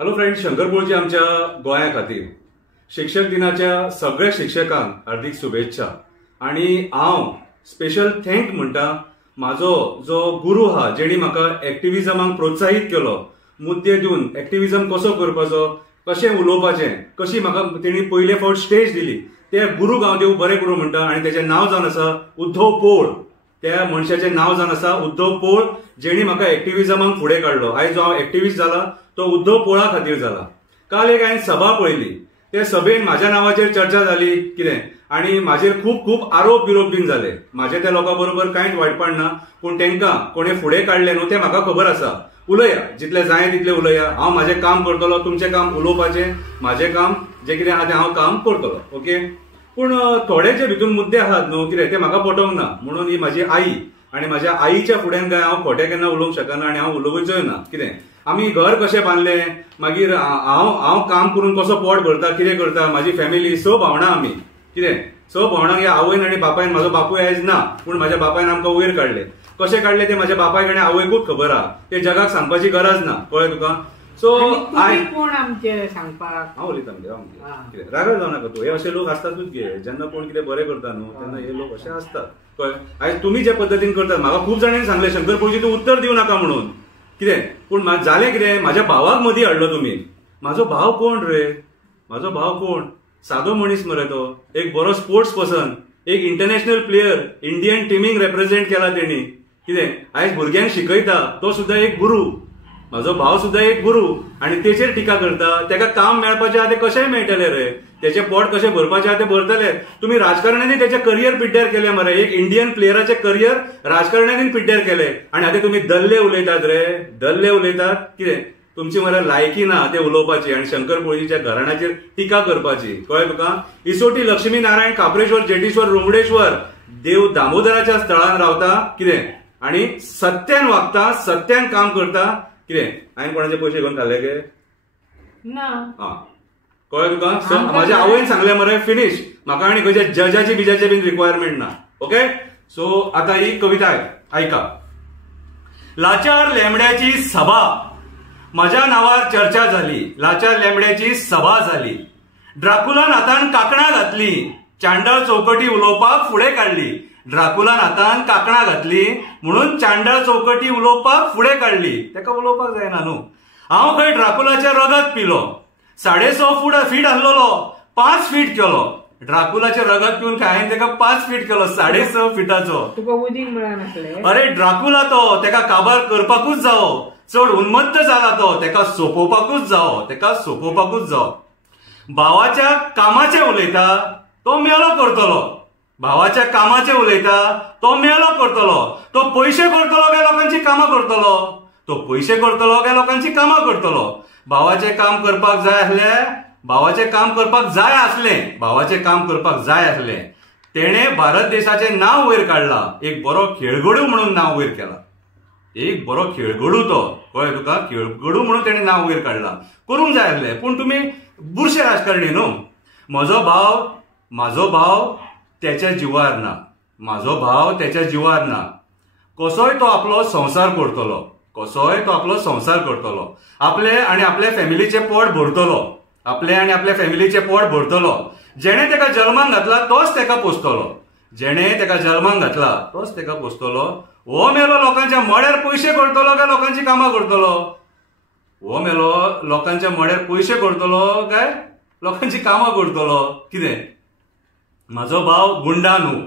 Hello friends, शंकरपूरजी आमच्या गोंया खातीर शिक्षक दिनाच्या सगळ्या शिक्षकांक हार्दिक शुभेच्छा। आणि हांव स्पेशल थँक म्हणटा म्हाजो जो गुरू हा जेणी म्हाका एक्टिव्हिजमाक प्रोत्साहित केलो, मुद्दे दिवन एक्टिव्हिजम कसो करपाचो, कशें उलोवपाचें, कशी म्हाका तेणी पयले फावट स्टेज दिली, ते गुरू गांवदेव बरें करूं म्हणटा। आणि तेचें नांव जावन आसा उद्धव पोळ। त्या मनशाचें नांव जावन आसा उद्धव पोळ, जेणी म्हाका एक्टिव्हिजमाक फुडें काडलो। आयज जो हांव एक्टिव्हिस्ट जाला तो उद्धव पोळा खातीर जाला। काल एक हांवें सभा पळयली, त्या सभेन म्हाज्या नांवाचेर चर्चा जाली कितें, आणि म्हाजेर खूब खूब आरोप बिरोप बीन जाले। म्हाजे त्या लोकां बरोबर कांयच वायटपण ना, पूण तेंकां कोणे फुडें काडले न्हू तें म्हाका खबर आसा। उलया, जितले जाय तितले उलया, हांव म्हाजें काम करतलो, तुमचें काम उलोवपाचें, म्हाजें काम जें कितें आहा तें हांव काम करतलो, ओके। पूण थोडे जे भितून मुद्दे आहात न्हू कितें, ते म्हाका पटोवंक ना। म्हणून ही म्हाजी आई, आणि म्हाज्या आईच्या फुड्यान काय हांव खोटें केन्ना उलोवंक शकना, आणि हांव उलोवचोय ना। कितें आमी घर कशें बांदलें, मागीर हांव काम करून कसो पोट भरता, कितें करता, म्हाजी फॅमिली स भावणां आमी, कितें स भावणांक ह्या आवयन आनी बापायन, म्हाजो बापूय आयज ना पूण म्हाज्या बापायन आमकां वयर काडले। कशें काडले ते म्हाज्या बापायक आनी आवयकूच खबर आहा, ते जगाक सांगपाची गरज ना, कळ्ळें तुका। सो कोण आमचे सांगपाक हांव उलयतां म्हणजे कितें रागळ जावं नाका तूं, हे अशे लोक आसतातूच गे, जेन्ना कोण कितें बरें करता न्हू तेन्ना हे लोक अशे आसतात, कळ्ळें। आयज तुमी जे पद्दतीन करतात, म्हाका खूब जाणांनी सांगले शंकरपूरजी तूं उत्तर दिवं नाका म्हणून, कितें पूण जालें कितें, म्हाज्या भावाक मदीं हाडलो तुमी। म्हाजो भाव कोण रे, म्हाजो भाव कोण, सादो मनीस मरे तो, एक बरो स्पोर्ट्स पर्सन, एक इंटरनॅशनल प्लेयर, इंडियन टिमीक रिप्रेझेंट केला तेणी, कितें आयज भुरग्यांक शिकयता, तो सुद्धा एक गुरू, म्हाजो भाव सुद्धा एक गुरू, आणि तेचेर टिका करता। तेका काम मेळपाचें आहा तें कशेंय मेळटलें रे, तेचें पोट कशें भरपाचें आहा तें भरतले। तुमी राजकारण्यांनी तेचें करियर पिड्ड्यार केलें मरे, एक इंडियन प्लेयराचें करियर राजकारण्यांनी पिड्ड्यार केलें, आणि आतां तुमी दल्ले उलयतात रे, दल्ले उलयतात। कितें तुमची मरे लायकी ना ते उलोवपाची आणि शंकरपूरजीच्या घराण्याचेर टिका करपाची, कळ्ळें तुका। इसोटी लक्ष्मी नारायण काप्रेश्वर जेटेश्वर रुमडेश्वर देव दामोदराच्या स्थळान रावता, कितें आणि सत्यान वागता, सत्यान काम करता, कितें हांवें कोणाचे पयशे घेवन खाल्ले गे ना, हा कळ्ळें तुका। म्हाज्या आवयन सांगलें मरे फिनिश, म्हाका आनी खंयच्या जजाची बिजाची बीन रिक्वायरमेंट ना, ओके। सो आतां ही कविता ऐका। लाचार लेमड्याची सभा, म्हज्या नांवार चर्चा जाली, लाचार लेमड्याची सभा जाली, ड्राकुलान हातान कांकणां घातली, चांडळ चौकटी उलोवपाक फुडें काडली, ड्राकुलान हातान कांकणां घातली म्हणून चांडळ चौकटी उलोवपाक फुडें काडली, तेका उलोवपाक जायना न्हू। हांव खंय ड्राकुलाचे रगत पिलो, 6.5 फीट आहलोलो, 5 फीट केलो, ड्राकुलाचे रगत पिवन काय हांवें तेका 5 फीट केलो, 6.5 फिटाचो। तुका उदीक मेळनासलें, अरे ड्राकुला तो, तेका काबार करपाकूच जावो, चड उन्मत्त जाला तो, तेका सोपोवपाकूच जावो, तेका सोपोवपाकूच जावो। भावाच्या कामाचे उलयता तो मेलो करतलो, भावाच्या कामाचे उलयता तो मेलो करतलो, तो पयशे करतलो काय लोकांची कामां करतलो, तो पयशे करतलो काय लोकांची कामां करतलो। भावाचे काम करपाक जाय आसले, भावाचे काम करपाक जाय आसले, भावाचे काम करपाक जाय आसले, तेणे भारत देशाचें नांव वयर काडला, एक बरो खेळगडू म्हणून नांव वयर केला, एक बरो खेळगडू तो, कळ्ळें तुका, खेळगडू म्हणून तेणे नांव वयर काडला, करूंक जाय आसलें। पूण तुमी बुरशे राजकारणी न्हू। म्हाजो भाव त्याच्या जिवार ना, म्हाजो भाव त्याच्या जिवार ना, कसोय तो आपलो संसार करतलो, कसोय तो आपलो संसार करतलो, आपले आणि आपल्या फॅमिलीचे पोट भरतलो, आपले आणि आपल्या फॅमिलीचे पोट भरतलो। जेणे तेका जल्माक घातला तोच तेका पोसतलो, जेणे तेका जल्माक घातला तोच तेका पोसतलो। हो मेलो लोकांच्या मड्यार पयशे करतलो काय लोकांची कामां करतलो, हो मेलो लोकांच्या मड्यार पयशे करतलो काय लोकांची कामां करतलो, कितें म्हाजो भाव गुंडा न्हू,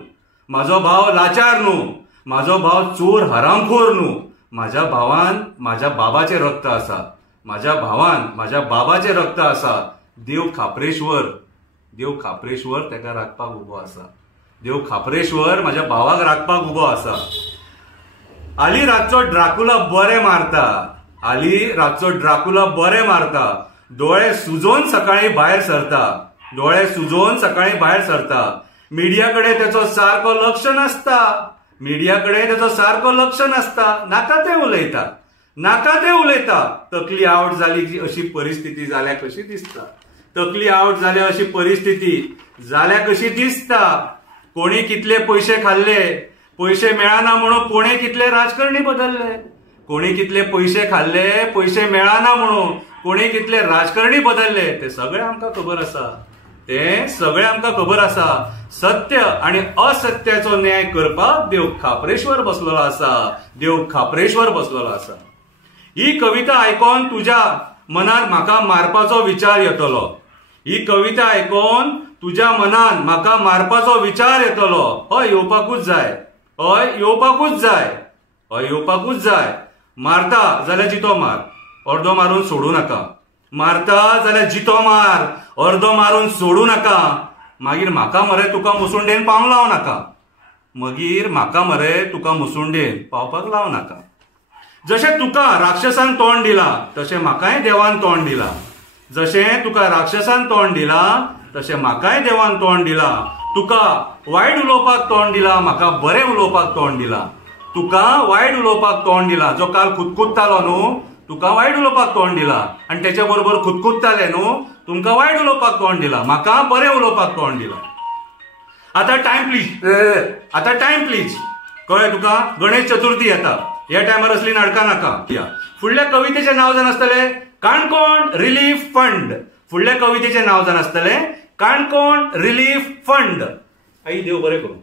म्हाजो भाव लाचार न्हू, म्हाजो भाव चोर हरामखोर न्हू, म्हाज्या भावान म्हाज्या बाबाचें रक्त आसा, म्हाज्या भावान म्हाज्या बाबाचें रक्त आसा। देव खापरेश्वर, देव खापरेश्वर तेका राखपाक उबो आसा, देव खापरेश्वर म्हाज्या भावाक राखपाक उबो आसा। हाली रातचो ड्राकुला बरें मारता, हाली रातचो ड्राकुला बरें मारता, दोळे सुजोवन सकाळी भायर सरता, दोळे सुजोवन सकाळी भायर सरता। मिडियाकडे त्याचो सारको लक्ष नसता, मिडियाकडे त्याचो सारको लक्ष नसता, नाका ते उलयता, नाका ते उलयता। तकली आवट जाली अशी परिस्थिती जाल्या कशी दिसता, तकली आवट जाल्या अशी परिस्थिती जाल्या कशी दिसता। कोणी कितले पयशे खाल्ले, पयशे मेळना म्हणून कोणी कितले राजकारणी बदलले, कोणी कितले पयशे खाल्ले, पयशे मेळना म्हणून कोणी कितले राजकारणी बदलले ते सगळे आमकां खबर आसा. ते सगळे आमकां खबर आसा. सत्य आणि असत्याचो न्याय करपाक देव खापरेश्वर बसलेलो आसा. देव खापरेश्वर बसलेलो आसा. ही कविता आयकोन तुज्या मनात म्हाका मारपाचो विचार येतलो. ही कविता आयकोन तुज्या मनात म्हाका मारपाचो विचार येतलो. हय येवपाकूच जाय. हय येवपाकूच जाय. हय येवपाकूच जाय. मारता जाल्यार जितो मार. अर्दो मारून सोडू नाका. मारता जाल्यार जितो मार. अर्दो मारून सोडू नाका. मागीर म्हाका मरे तुका मुसुंडेन पावंक लाव नाका. मागीर म्हाका मरे तुका मुसुंडेन पावपाक लाव नाका. जशें तुका राक्षसान तोंड दिला तशें म्हाकाय देवान तोंड दिला. जशें तुका राक्षसान तोंड दिला तशें म्हाकाय देवान तोंड दिला. तुका वायट उलोवपाक तोंड दिला. म्हाका बरें उलोवपाक तोंड दिला. तुका वायट उलोवपाक तोंड दिला. जो काल खुदकुदतालो न्हू तुका वायट उलोवपाक तोंड दिला. आनी तेच्या बरोबर खुदकुदताले न्हू तुमकां वायट उलोवपाक तोंड दिला. म्हाका बरें उलोवपाक तोंड दिला. आतां टायम प्लीज. आतां टायम प्लीज. कळ्ळें तुका. गणेश चतुर्थी येता. ह्या टायमार असली नाटकां नाका. फुडल्या कवितेचें नांव जावन आसतलें काणकोण रिलीफ फंड. फुडल्या कवितेचें नांव जावन आसतलें काणकोण रिलीफ फंड. आई देव बरें करूं.